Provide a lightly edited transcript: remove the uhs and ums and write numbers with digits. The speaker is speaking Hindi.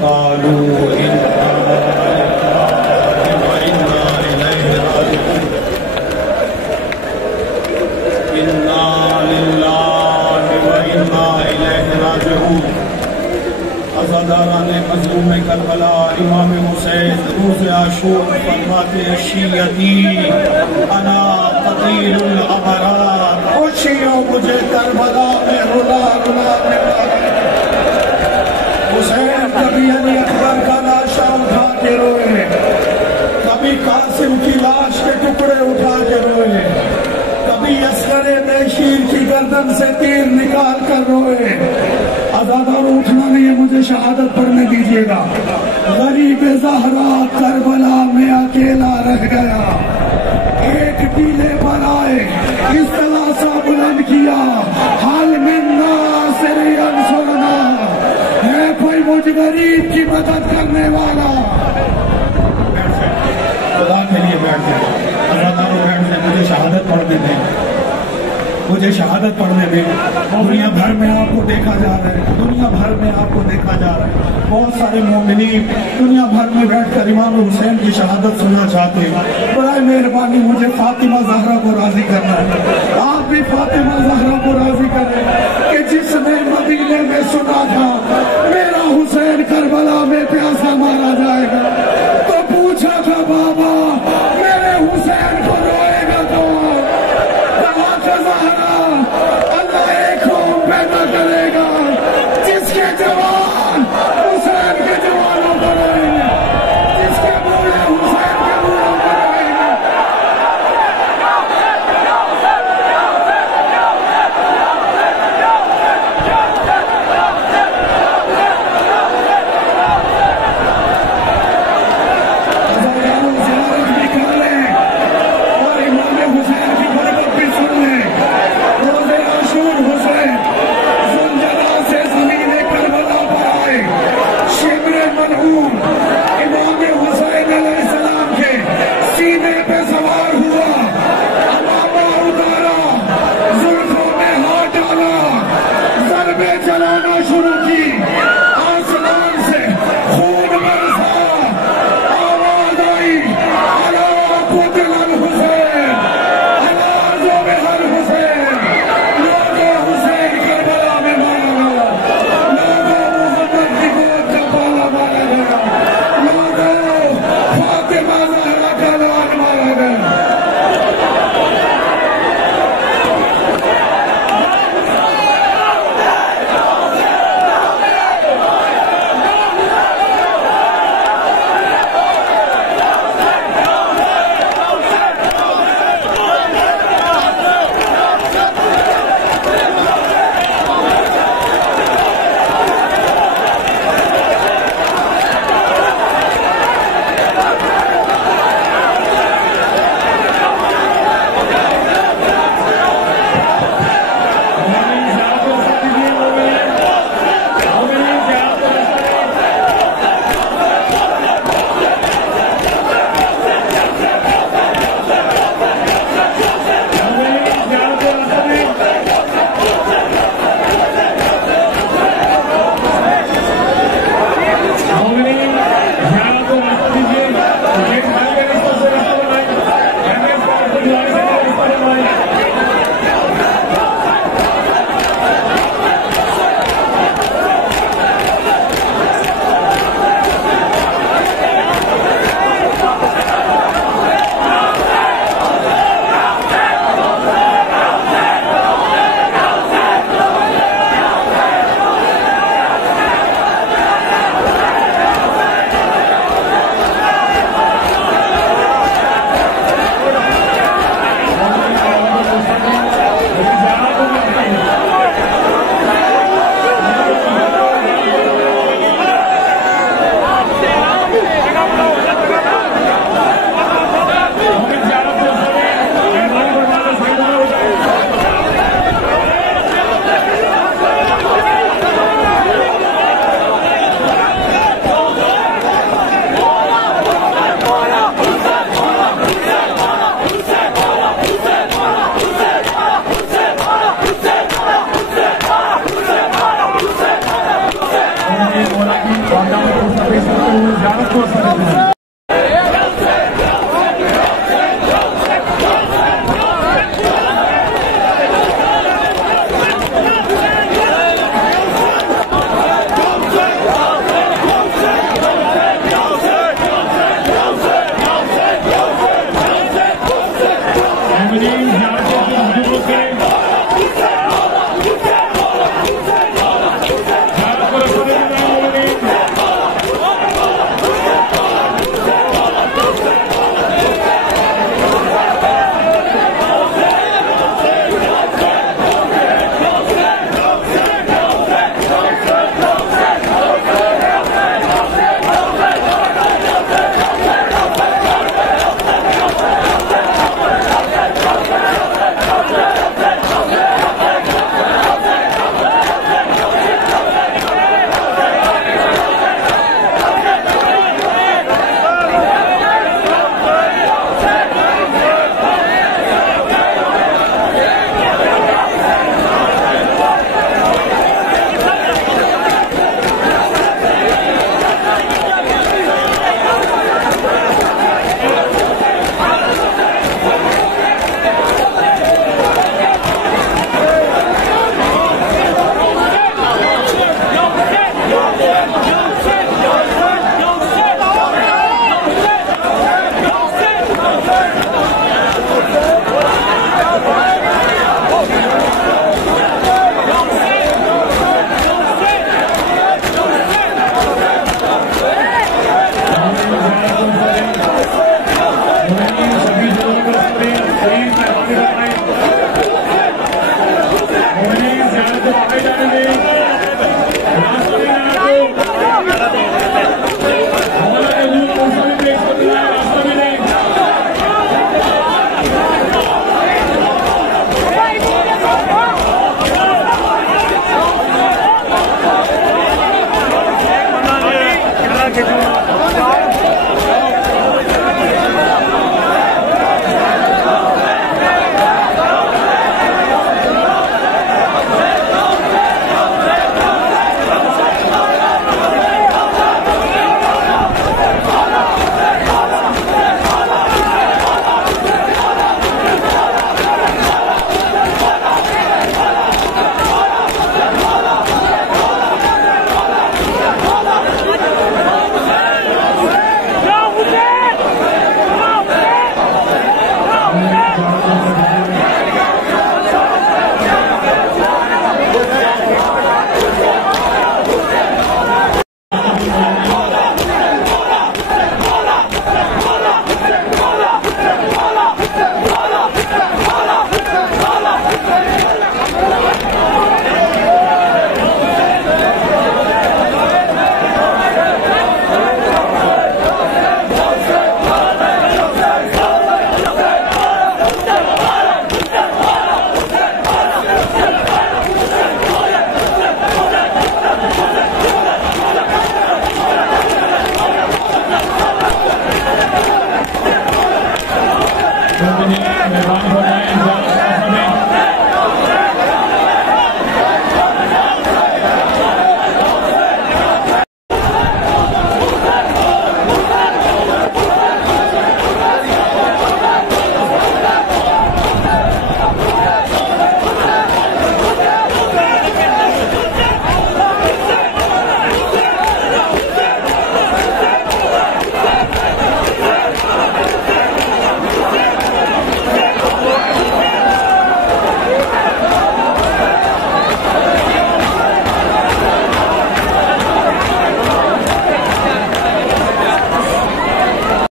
क़ालू इन्ना लिल्लाहि व इन्ना इलैहि राजिऊन। अज़ादारान मज़लूम करबला इमाम हुसैन रोज़ आशूर फरमाते हैं, शियती अना क़तीलुल अबरार, ओ शियो मुझे करबला में रुला रुला के हुसैन कभी अली अकबर का लाशा उठा के रोए, कभी कासिम की लाश के टुकड़े उठा के रोए, कभी अस्करे तहशीर की गर्दन से तीर निकाल कर रोए। अज़ादार उठना नहीं है, मुझे शहादत पढ़ने दीजिएगा। गरीब ज़हरा करबला में अकेला रह गया, एक टीले पर आए इस तरह सा बुलंद किया, हाल में नासिर अंसुरना, है कोई मुझ गरीब की मदद करने वाला। खुदा के लिए बैठ गए, अज़ादारों बैठ गए, मुझे शहादत पढ़ने दें, मुझे शहादत पढ़ने दें। दुनिया भर में आपको देखा जा रहा है, दुनिया भर में आपको देखा जा रहा है, बहुत सारे मोमिनीन दुनिया भर में बैठकर इमाम हुसैन की शहादत सुनना चाहते हैं। बड़ा मेहरबानी मुझे फातिमा ज़हरा को राजी करना है, आप भी फातिमा ज़हरा को राजी करें कि जिसने मदीने में सुना था मेरा हुसैन करबला में प्यासा मारा जाएगा, तो पूछा था बाबा मेरे हुसैन को रोएगा कौन? कहा था ज़हरा अल्लाह एक कौम पैदा करेगा जिसके जवान हुसैन के जवानों पर रहेंगे, जिसके बूढ़े हुसैन के बूढ़ों पर रहेंगे। ज़ियारत भी कर लें और इमाम हुसैन की बरकत भी सुन लें। रोज़े आशूर हुसैन ज़ुलजला से ज़मीने करबला पर आए, शिब्र मनहूम इमाम हुसैन अलैहिस्सलाम के सीने पे सवार हुआ, अमामा उतारा, जुल्फों में हाथ डाला, ज़रबे चलाना शुरू की, आसमान से खून बरसा, आवाज आई अला कुतिल हुसैन, अला ज़ुबहर हुसैन, लोगो हुसैन करबला में मारा गया, लोगो मोहम्मद की गोद का पाला मारा गया। मौला की बारगाह में खुश पेश करते हुए ज़ियारत को असर देते हैं। आगे जाने दें।